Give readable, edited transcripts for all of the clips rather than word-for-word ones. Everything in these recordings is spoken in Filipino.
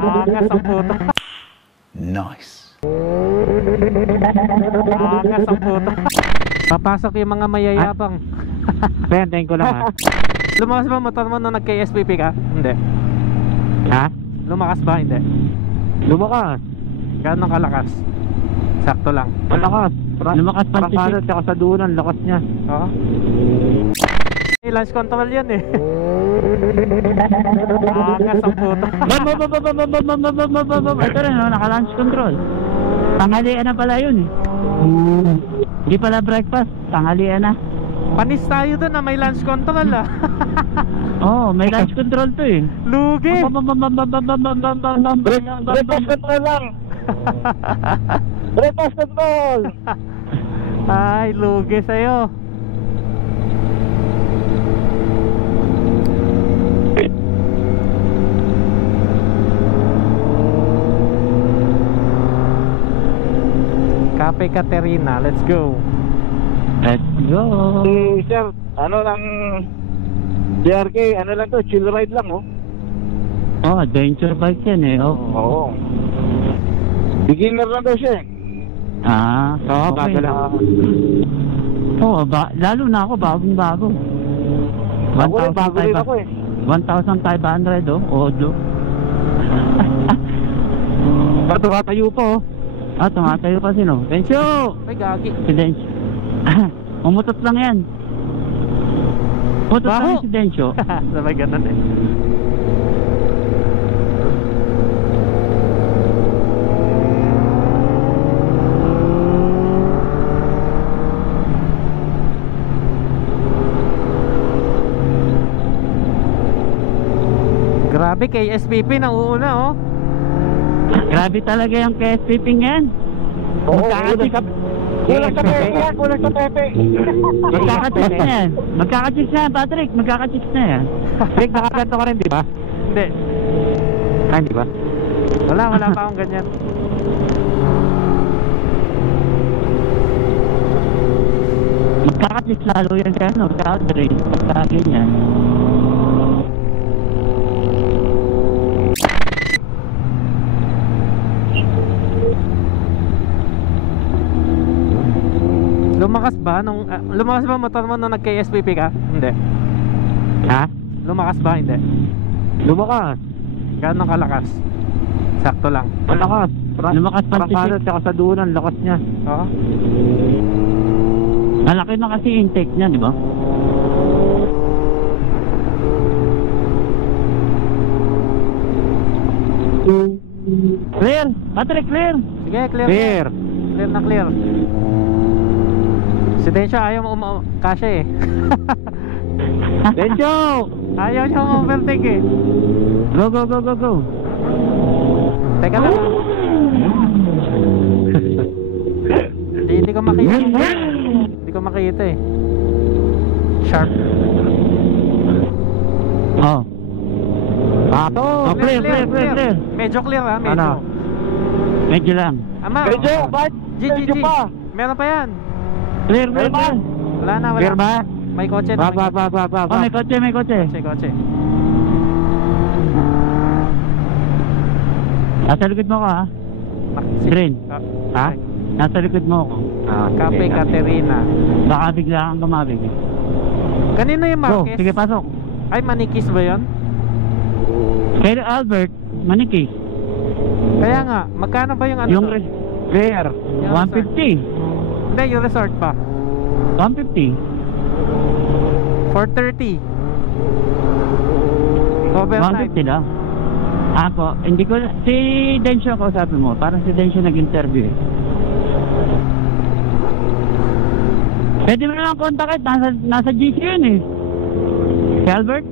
Angas ang puto. Nice. Angas ang puto. Papasok yung mga mayayabang. Penting ko lang ha. Lumakas ba motor mo nung nag-KSPP ka? Hindi. Ha? Lumakas ba? Hindi. Lumakas. Gano'ng kalakas? Sakto lang. Malakas. Lumakas pa si Parang tsaka sa dunan, lakas niya. Oo. Launch control yan eh. Angas ang puto. Ito rin, no? Naka-launch control. Tanghalian na pala yun eh. Hindi pala breakfast, tanghalian na. Panis tayo dun na may launch control ah. Oo, may launch control to eh. Lugi. Breakfast control lang. Breakfast control. Ay, lugi sa'yo. Cafe Caterina, let's go. Let's go. Si sir, ano lang, JRK, ano lang to, chill ride lang oh. Oh, adventure bike yan eh. Oh. Oo. Beginner lang daw siya eh. Ah, Oo, okay. bago lang. Oo, lalo na ako, bagong-bago. Ako rin, bago rin ako eh. 1,500 oh, odo. Patatayo po oh. Ah, tumatayo pa sino? Densyo! Ay, gagi. Si Densyo. Umutot lang yan. Umutot lang yan si Densyo. Sabay ganun eh. Grabe, kay SPP nang uuna oh. Grabe talaga yung KSPP yan. Oo, kulang sa pepe yan, kulang sa pepe. Magkakachicks na yan. Magkakachicks na yan, Patrick. Magkakachicks na yan. Rick, nakaganto ka rin, di ba? Hindi. Ah, di ba? Wala pa akong ganyan. Magkakachicks lalo yan kaya ano, sa Audrey. Pagka ganyan. Lumakas ba motor mo nung nag-KSPP ka? Hindi. Ha? Lumakas ba? Hindi. Lumakas. Gano'ng kalakas? Sakto lang. Malakas. Lumakas pa si Parang tsaka sa dunan, lakas niya. Oo. Malaki na kasi intake niya, di ba? Clear! Patrick, clear! Sige, clear. Clear. Clear na clear. Si Densyo ayaw mo kasya eh. Densyo! Ayaw niya overtake eh. Go, go, go, go, go! Teka lang. Hindi ko makita. Hindi ko makita eh. Sharp. Oh. Pato! Oh, clear. Medyo clear ha, medyo. Ano? Medyo lang. Ama. Densyo, ba't? Densyo pa! Meron pa yan. Clear. Wala na, wala. Clear ba? May kotse na. Ba. Oh, may kotse. Kotse. Nasa likod mo ko ha. Green. Ha? Nasa likod mo ko. Cafe Caterina. Baka bigla kang gumabig. Kanino yung Go, Marquez? sige pasok. Ay, Manikis ba yun? Kay Albert, Maniki. Kaya nga, magkano ba yung ano? Yung doon? Clear. Yung 150. Hindi, yung resort pa. 150. 430. Overnight. 150 lang. Ako, hindi ko, si Densyo ako sabi mo, parang si Densyo nag-interview eh. Pwede mo lang kontakin, nasa GC yun eh. Si Albert?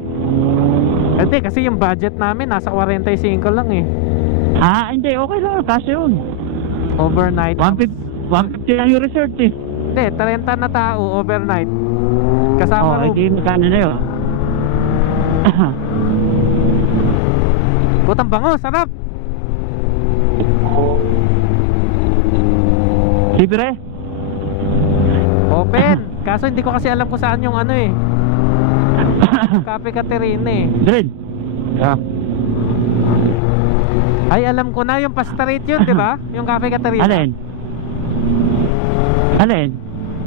Hindi, kasi yung budget namin nasa 45 lang eh. Ah, hindi, okay lang, kasi yun. Overnight. 150 lang yung resort eh. Hindi, 30 na tao overnight. Kasama room. Hindi, magkano na yun. Putang bango, sarap. Libre? Open. Kaso hindi ko kasi alam kung saan yung ano eh. Cafe Caterina eh. Dred. Yeah. Ay, alam ko na yung pa-straight yun, di ba? Yung Cafe Catarina. Alin? Alin?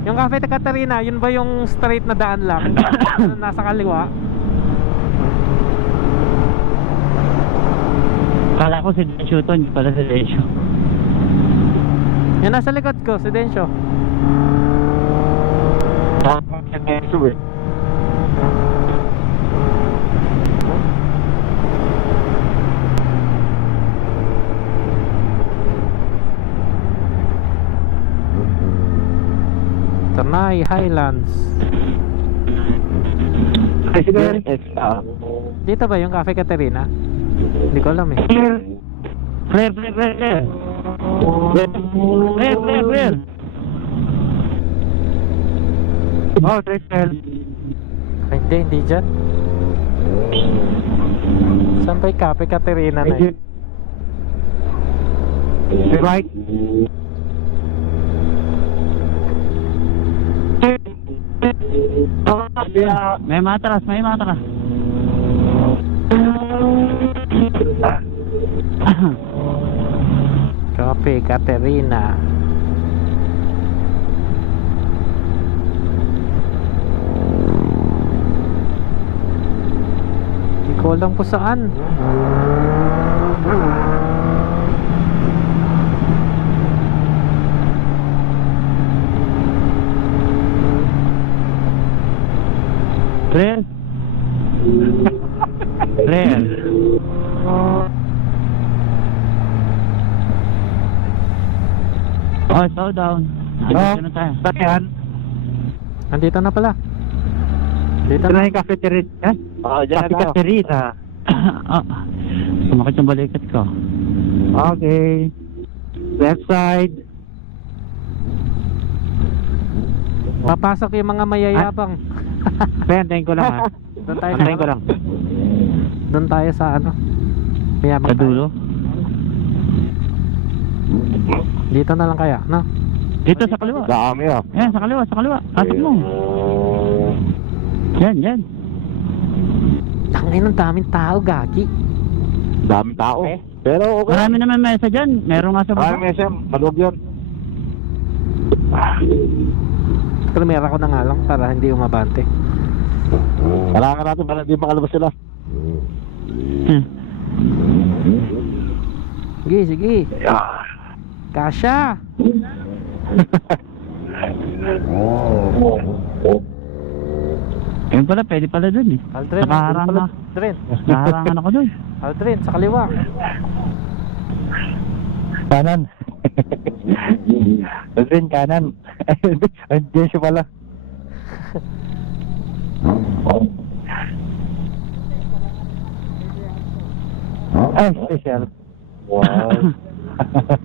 Yung Cafe Catarina, yun ba yung straight na daan lang? Nasa kaliwa? Kala ko si Densyo to, hindi pala si Densyo. Yan nasa likod ko, si Densyo. Tanay Highlands. President. Dito ba yung Cafe Catarina? Hindi ko alam eh. Clear. Clear. Oh, clear. Ay, hindi dyan. Saan ba yung Cafe Catarina na yun? Right. May matras. Cafe Catarina. Hindi ko alam kung saan. Clear. Oh, slow down. Andito na tayo. Saan? Andito na pala. Dito Ito na. na yung cafeteria. Oo, dyan na cafeteria. Sumakit yung balikat ko. Okay. Left side. Papasok yung mga mayayabang. Antayin ko lang ha. Doon tayo Antayin ko lang. Doon tayo sa ano? Mayabang Sa dulo. tayo. Dito na lang kaya, no? Dito sa kaliwa. Dami ah. Yan, sa kaliwa. Pasok mo. Yan. Tangin, ang daming tao, gagi. Daming tao. Pero okay. Marami naman mesa dyan. Meron nga sa baba. Maraming SM. Maluwag yun. Primera ko na nga lang para hindi umabante. Kailangan natin para hindi makalabas sila. Sige. Kasha. Yun pala, pwede pala dun eh. Aldrin, Nakaharang na. Aldrin. Nakaharangan ako dun. Aldrin, sa kaliwa. Kanan. Aldrin, kanan. Diyan siya pala. Ay, special. Wow.